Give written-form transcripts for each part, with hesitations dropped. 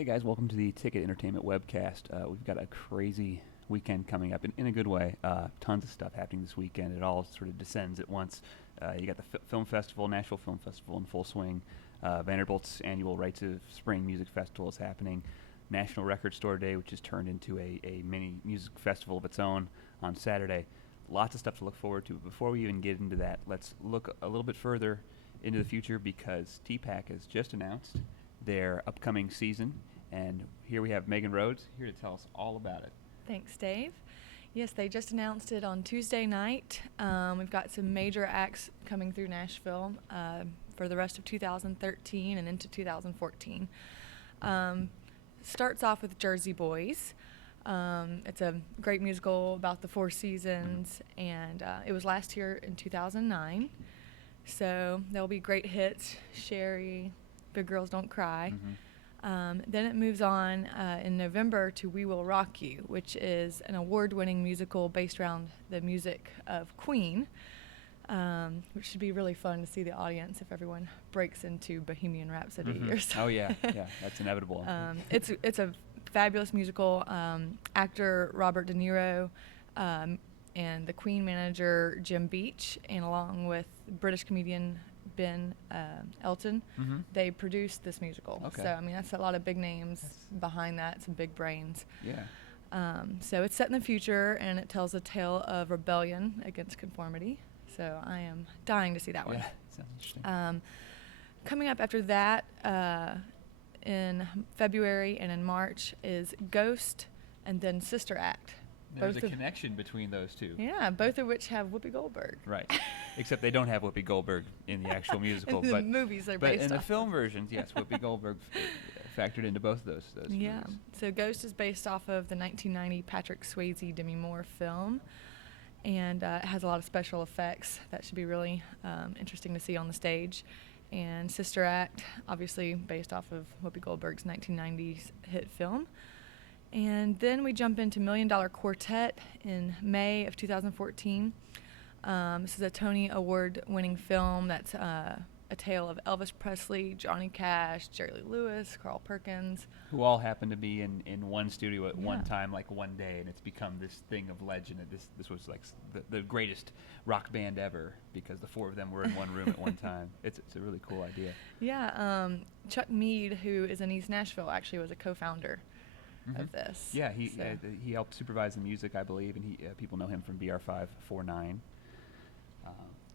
Hey guys, welcome to the Ticket Entertainment Webcast. We've got a crazy weekend coming up in a good way. Tons of stuff happening this weekend. It all sort of descends at once. You got the Film Festival, Nashville Film Festival in full swing. Vanderbilt's annual Rites of Spring Music Festival is happening. National Record Store Day, which has turned into a mini music festival of its own on Saturday. Lots of stuff to look forward to. Before we even get into that, let's look a little bit further into the future because Tpac has just announced their upcoming season, and here we have Meagan Rhodes here to tell us all about it. Thanks, Dave. Yes, they just announced it on Tuesday night. We've got some major acts coming through Nashville for the rest of 2013 and into 2014. Starts off with Jersey Boys. It's a great musical about the Four Seasons, and it was last year in 2009. So there'll be great hits, Sherry, Big Girls Don't Cry. Then it moves on in November to We Will Rock You, which is an award-winning musical based around the music of Queen, which should be really fun to see the audience if everyone breaks into Bohemian Rhapsody or something. Oh yeah, that's inevitable. It's a fabulous musical. Actor Robert De Niro and the Queen manager Jim Beach, and along with British comedian Ben Elton, they produced this musical. Okay. So, I mean, that's a lot of big names behind that, some big brains. Yeah. So it's set in the future, and it tells a tale of rebellion against conformity. So I am dying to see that one. Yeah, sounds interesting. Coming up after that, in February and in March, is Ghost and then Sister Act. There's a connection between those two. Yeah, both of which have Whoopi Goldberg. Right. Except they don't have Whoopi Goldberg in the actual musical. In the movies they're based But in the off film versions, yes, Whoopi Goldberg factored into both of those Yeah. movies. So Ghost is based off of the 1990 Patrick Swayze Demi Moore film, and it has a lot of special effects that should be really interesting to see on the stage. And Sister Act, obviously based off of Whoopi Goldberg's 1990s hit film. And then we jump into $1 Million Quartet in May of 2014. This is a Tony Award-winning film that's a tale of Elvis Presley, Johnny Cash, Jerry Lee Lewis, Carl Perkins. Who all happened to be in one studio at one Yeah. time, like one day, and it's become this thing of legend. And this was like the greatest rock band ever because the four of them were in one room at one time. It's a really cool idea. Yeah, Chuck Mead, who is in East Nashville, actually was a co-founder of this. Yeah, he So- he helped supervise the music, I believe, and people know him from BR549.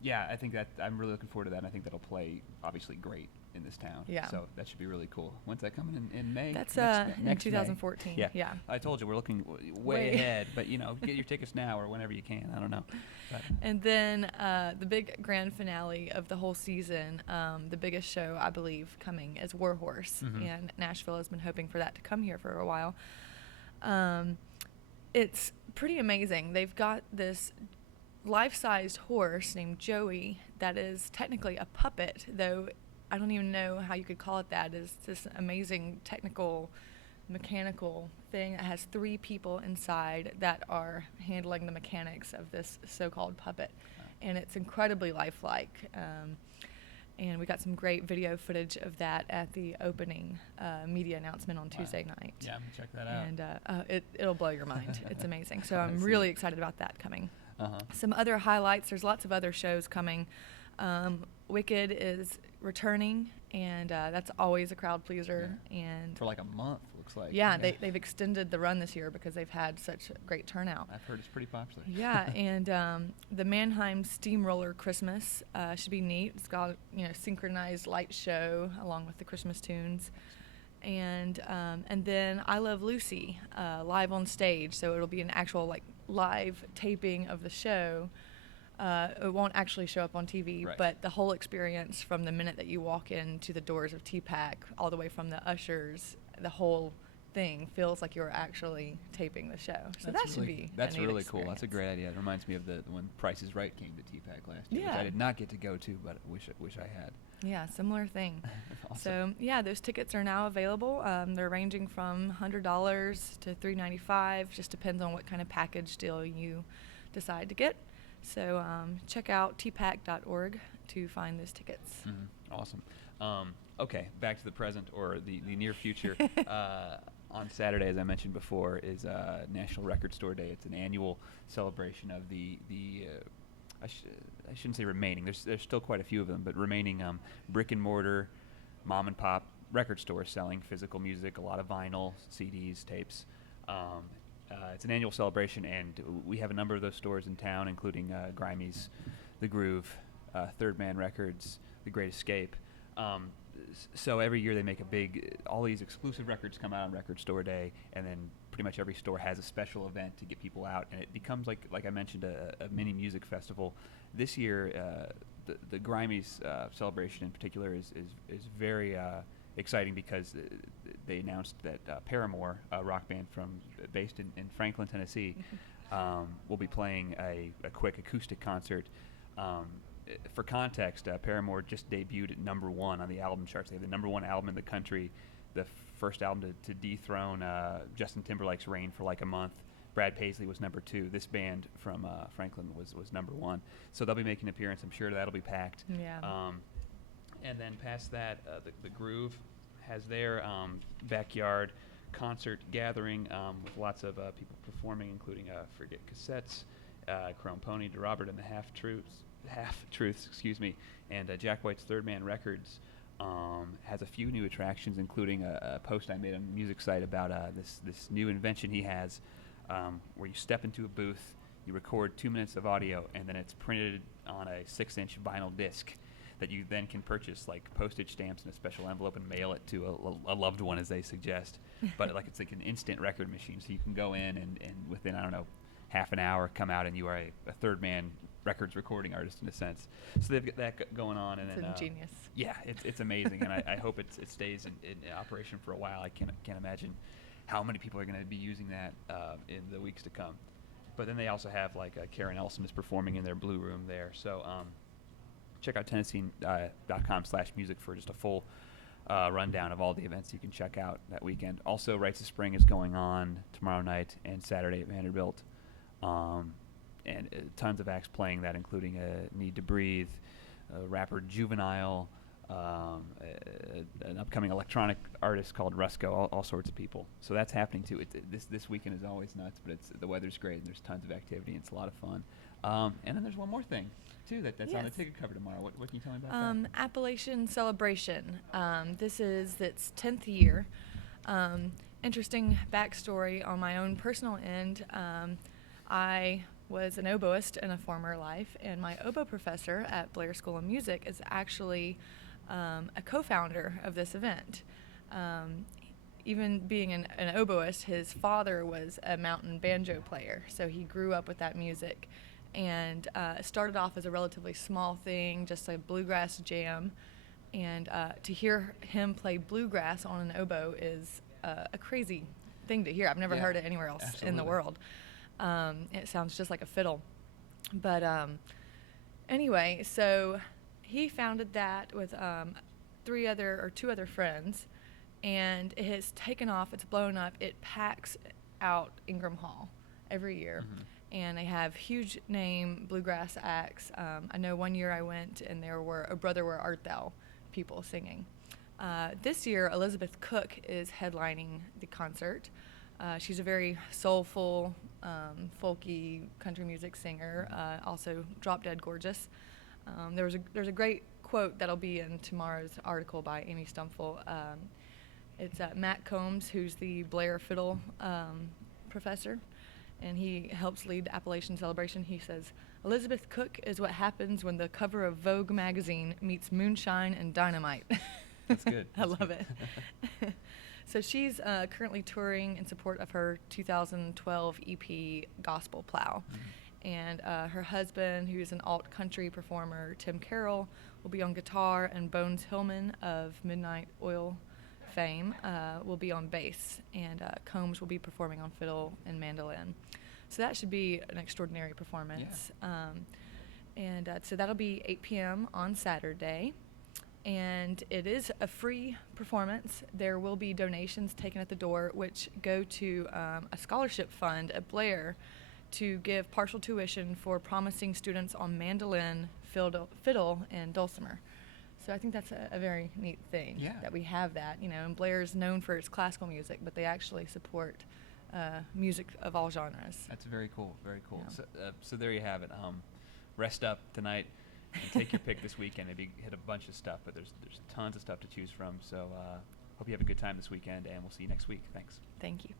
Yeah, I think that I'm really looking forward to that, and I think that'll play obviously great in this town. Yeah. So that should be really cool. When's that coming in May? That's next in May? 2014. Yeah. I told you we're looking way ahead, but get your tickets now or whenever you can. I don't know. But And then the big grand finale of the whole season, the biggest show, I believe, coming is Warhorse. And Nashville has been hoping for that to come here for a while. It's pretty amazing. They've got this life-sized horse named Joey that is technically a puppet, though I don't even know how you could call it that. It's this amazing technical mechanical thing that has 3 people inside that are handling the mechanics of this so-called puppet. And it's incredibly lifelike. And we got some great video footage of that at the opening media announcement on Tuesday night. yeah, check that out. And it'll blow your mind. It's amazing. So I'm see. really excited about that coming. Uh-huh. Some other highlights, there's lots of other shows coming. Wicked is returning, and that's always a crowd pleaser. And For like a month, looks like. yeah, they've extended the run this year because they've had such a great turnout. I've heard it's pretty popular. Yeah, and the Mannheim Steamroller Christmas should be neat. It's got synchronized light show along with the Christmas tunes, and then I Love Lucy live on stage. So it'll be an actual live taping of the show. It won't actually show up on TV, Right. but the whole experience from the minute that you walk into the doors of Tpac, all the way from the ushers, the whole thing feels like you're actually taping the show. So that should be That's a neat really cool. That's a experience. great idea. It reminds me of when Price is Right came to Tpac last year, which Yeah. I did not get to go to, but wish I had. Yeah, similar thing. Awesome. So yeah, those tickets are now available. They're ranging from $100 to $395. Just depends on what kind of package deal you decide to get. So check out tpac.org to find those tickets. Awesome. Okay, back to the present or the near future. On Saturday, as I mentioned before, is National Record Store Day. It's an annual celebration of I shouldn't say remaining. There's still quite a few of them, but remaining brick and mortar, mom and pop record stores selling physical music, a lot of vinyl, CDs, tapes. It's an annual celebration, and we have a number of those stores in town, including Grimey's, The Groove, Third Man Records, The Great Escape. So every year they make all these exclusive records come out on Record Store Day, and then pretty much every store has a special event to get people out, and it becomes like I mentioned, a mini music festival. This year, the Grimey's celebration in particular is very exciting because they announced that Paramore, a rock band based in Franklin, Tennessee, will be playing a quick acoustic concert. For context, Paramore just debuted at #1 on the album charts. They have the #1 album in the country, the first album to dethrone Justin Timberlake's reign for like a month. Brad Paisley was #2. This band from Franklin was #1. So they'll be making an appearance. I'm sure that'll be packed. Yeah. And then past that, the Groove has their backyard concert gathering with lots of people performing, including Forget Cassettes, Chrome Pony, DeRobert and the Half Truths, excuse me, and Jack White's Third Man Records has a few new attractions, including a post I made on the music site about this new invention he has, where you step into a booth, you record 2 minutes of audio, and then it's printed on a 6-inch vinyl disc that you then can purchase, like postage stamps in a special envelope, and mail it to a loved one, as they suggest. But it's like an instant record machine, so you can go in and within, I don't know, half an hour come out and you are a Third Man Records recording artist in a sense. So they've got that going on. It's and then, ingenious. Yeah, it's amazing, and I hope it stays in operation for a while. I can't imagine how many people are going to be using that in the weeks to come. But then they also have Karen Elson is performing in their Blue Room there. So check out Tennessean.com/music for just a full rundown of all the events you can check out that weekend. Also, Rites of Spring is going on tomorrow night and Saturday at Vanderbilt. And tons of acts playing that, including Need to Breathe, rapper Juvenile, an upcoming electronic artist called Rusco, all sorts of people. So that's happening too. This weekend is always nuts, but the weather's great and there's tons of activity and it's a lot of fun. And then there's one more thing too that's yes. on the ticket cover tomorrow. What can you tell me about that? Appalachian Celebration. This is its 10th year. Interesting backstory on my own personal end. I was an oboist in a former life, and my oboe professor at Blair School of Music is actually a co-founder of this event. Even being an oboist, his father was a mountain banjo player, so he grew up with that music. And it started off as a relatively small thing, just a bluegrass jam. And to hear him play bluegrass on an oboe is a crazy thing to hear. I've never heard it anywhere else in the world. It sounds just like a fiddle. But anyway, so he founded that with two other friends, and it has taken off. It's blown up. It packs out Ingram Hall every year. Mm-hmm. And they have huge name bluegrass acts. I know one year I went and there were "O Brother Where Art Thou" people singing. This year, Elizabeth Cook is headlining the concert. She's a very soulful, folky country music singer, also drop dead gorgeous. There's a great quote that'll be in tomorrow's article by Amy Stumfel. It's Matt Combs, who's the Blair fiddle professor, and he helps lead the Appalachian Celebration. He says, "Elizabeth Cook is what happens when the cover of Vogue magazine meets moonshine and dynamite." That's good. I love it. So she's currently touring in support of her 2012 EP, Gospel Plow. Mm-hmm. And her husband, who is an alt country performer, Tim Carroll, will be on guitar, and Bones Hillman of Midnight Oil fame will be on bass, and Combs will be performing on fiddle and mandolin. So that should be an extraordinary performance. Yeah. So that'll be 8 p.m. on Saturday. And it is a free performance. There will be donations taken at the door, which go to a scholarship fund at Blair to give partial tuition for promising students on mandolin, fiddle, and dulcimer. So I think that's a very neat thing Yeah. that we have that, and Blair's known for its classical music, but they actually support music of all genres. That's very cool. Very cool. Yeah. So there you have it. Rest up tonight and take your pick this weekend. Maybe hit a bunch of stuff, but there's tons of stuff to choose from. So hope you have a good time this weekend, and we'll see you next week. Thanks. Thank you.